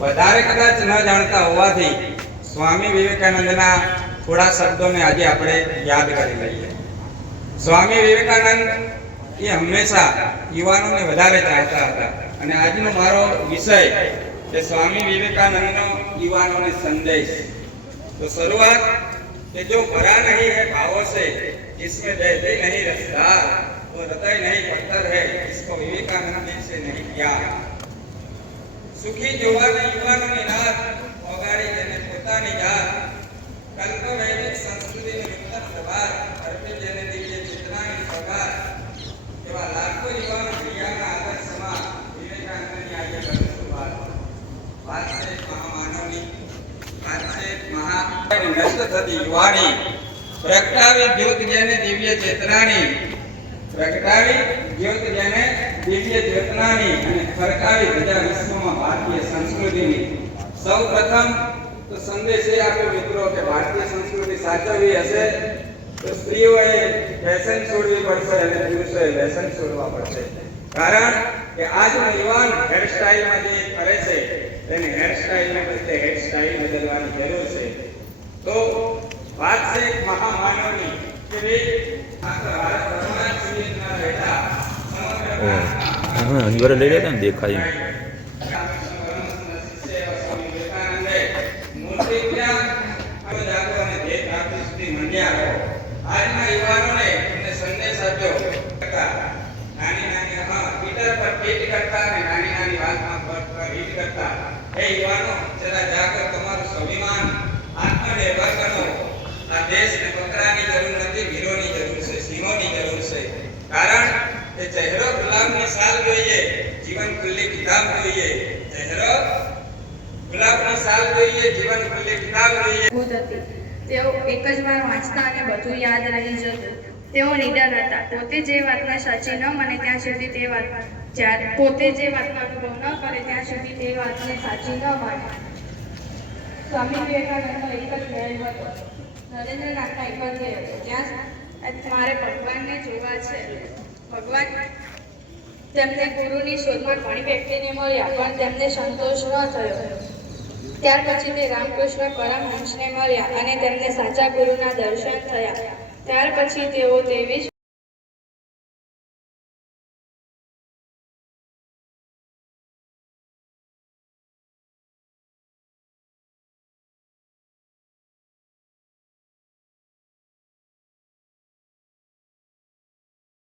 વધારે કદાચ ન જાણતા હોવાથી સ્વામી વિવેકાનંદના થોડા શબ્દોને આજે આપણે યાદ કરી લઈએ. સ્વામી વિવેકાનંદ એ હંમેશા યુવાનોને વધારે ચાહતા હતા. અને આજનો મારો વિષય કે સ્વામી વિવેકાનંદનો યુવાનોને સંદેશ. તો શરૂઆત કે જો ભરા નહીં હે, ભાવો છે इसमें बहते नहीं रसदार હૃદય નહીં नहीं पत्थर है इसको विवेकानंद से नहीं किया સુખી જોવાના યુવાનોની રાત ઓગાળી જેને પોતાની જાત કલ્પ વૈદિક સંસ્કૃતિની નૂતન પ્રભાત અર્પે જેને દિવ્ય ચેતનાની સૌગાત એવા લાખો યુવાનો ક્રિયાના આદર્શમાં વિવેકાનંદની આજે કરી શરૂઆત. વાત છે મહામાનવની વાત છે મહા નષ્ટ થતી યુવાની, પ્રગટાવી જ્યોત જેને દિવ્ય ચેતનાની પ્રગટાવી જ્યોત જેને દિવ્ય ચેતનાની અને ફરકાવી બધા વિશ્વમાં ભારતીય સંસ્કૃતિની. સૌ પ્રથમ તો સંદેશ એ આપ્યો મિત્રો કે ભારતીય સંસ્કૃતિ સાચવવી હશે, તો સ્ત્રીઓએ ફેશન છોડવી પડશે અને પુરુષોએ વ્યસન છોડવા પડશે. કારણ કે આજનો યુવાન હેરસ્ટાઈલમાં જે કરે છે, તેને હેરસ્ટાઈલને બદલે હેરસ્ટાઈલ બદલવાની જરૂર છે. તો વાત છે મહામાનવની કે ભાઈ આખા ભારતભરમાં જ સીમિત ન રહેતા સમગ્ર હા અનિવાર્ય લઈ લેતા ને દેખાય એમ. આજના યુવાનોને એમને સંદેશ આપ્યો નાની નાની હા ટ્વિટર પર ટ્વીટ કરતા અને નાની નાની વાતમાં પર પર હિટ કરતા હે યુવાનો જરા જાગો તમારું લઈ લેતા ને આ દેશને જરૂર નથી વીરોની જરૂર છે, સિંહોની જરૂર છે. કારણ કે ચહેરો ગુલામની સાલ જોઈએ, જીવન ખુલ્લી કિતાબ જોઈએ. ચહેરો ગુલાબની સાલ જોઈએ, જીવન ખુલ્લી કિતાબ જોઈએ. તેઓ એક જ વાર વાંચતા અને બધું યાદ રહી જતું. તેઓ નીડર હતા. પોતે જે વાતમાં સાચી ન મને ત્યાં સુધી તે વાત જ્યારે પોતે જે વાતનો અનુભવ ન કરે ત્યાં સુધી તે વાતને સાચી ન માને. સ્વામી વિવેકાનંદનો એક જ મહેલ હતો. નરેન્દ્રનાથના એક જ હતો. ત્યાં મારે ભગવાનને જોવા છે. ભગવાન તેમને ગુરુની શોધમાં ઘણી વ્યક્તિને મળ્યા, પણ તેમને સંતોષ ન થયો. ત્યાર પછી તે રામકૃષ્ણ પરમહંસને મળ્યા અને તેમને સાચા ગુરુના દર્શન થયા. ત્યાર પછી તેઓ તેવી